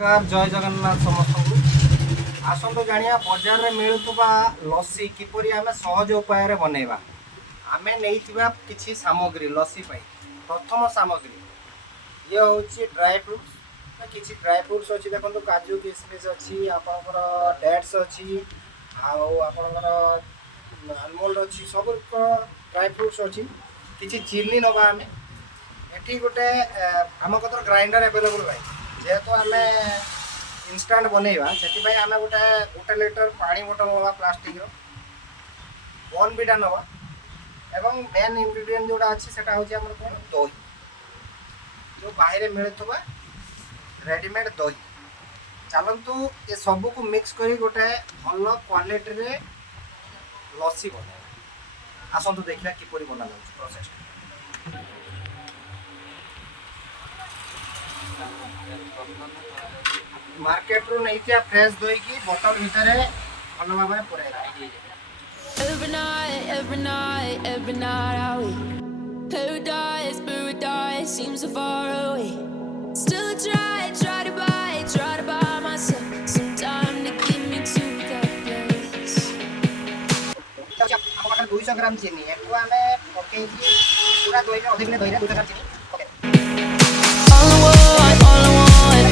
नमस्कार जय जगन्नाथ समस्त आसतु जानिया बजार में मिलुवा लस्सी किपरि आम सहज उपाय बनैबा आमे नैथिबा किछि सामग्री लस्सी पाई प्रथम सामग्री ये हूँ ड्राई फ्रूट्स किछि ड्राई फ्रूट्स अच्छी देखो काजू किशमिश अच्छी आपणकर डेट्स अच्छी आपणकर आलमंड अच्छी सब ड्राई फ्रूट्स अच्छी किछि चिल्ली नवा आम एठी गोटे आम कतर ग्राइंडर एवेलेबल भाई जेहेतु आम इनस्टाट बनैबा से आम गोटे गोटे लिटर पानी बोतल नवा प्लास्टिक वन बिटा नवा एवं मेन इंग्रेडिएंट जोड़ा अच्छी से हूँ कौन दही जो बाहर मिलुवा रेडीमेड दही चलतु ये सब को मिक्स कर गोटे भल क्वालिटी रे लस्सी बना आसतु देखा किपरि बना प्रोसेस मार्केट रू नहीं फ्रेश दही की बोतल भितर भल भाव में पुराई Every night I wait. Paradise seems so far away. Still try to buy myself some time to get me to that place. 200 ग्राम चीनी एको आमे पके पूरा दही रे अधिक ने दही रे 200 ग्राम चीनी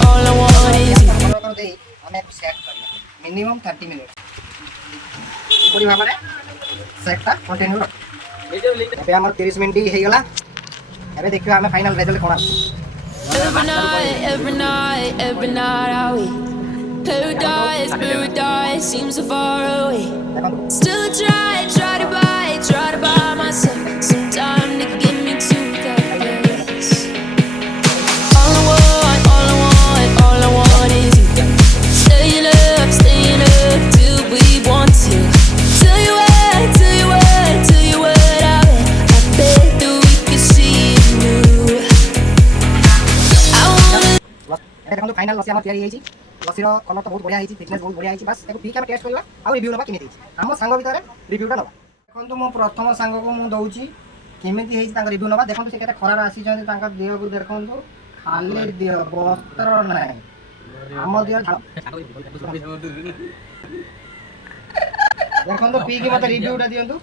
All I want is you. कर दे हमें सेट करना मिनिमम 30 मिनट पूरी भाव में सेटटा कंटिन्यू रख एबे हमर 30 मिनट ही गला एबे देखियो हमें फाइनल रिजल्ट कोन आसी Every night I wait. Paradise seems so far away. Still try to buy myself some time to get me to that place. All I want is you. Staying up till we want to. Tell you what I bet that we could see it new. I wanna. एबे देखो final लस्सी हमर तैयारी हेछि लस्सी रो colour तो बहुत बढ़िया हेछि thickness बहुत बढ़िया हेछि बस एको पी के हम टेस्ट करला आ रिव्यू नबा किने देछि हम संग भितर रिव्यूटा नबा देखंतु मो प्रथम संग को मु दउछि केमिति हेछि तांका रिव्यू नबा देखंतु से केते खरार आसी जंती तांका देह को देखंतु खाली देह वस्त्र नै हम देह देखंतु पी के मते रिव्यूटा दियंतु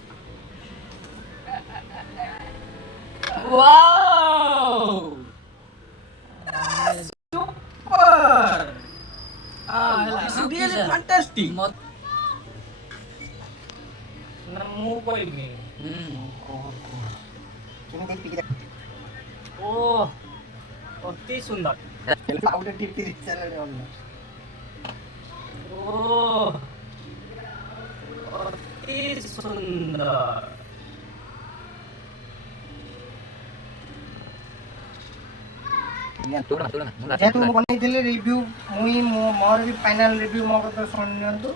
Wow! Super! It's really fantastic. Nemu ko ini. केमिति पी के Oh, अति सुंदर. आउट टिप चले ऑनलाइन Oh, अति सुंदर. जेहेतु मु बनै रिव्यू मुई मोर भी फाइनल रिव्यू मो को सुनियंतु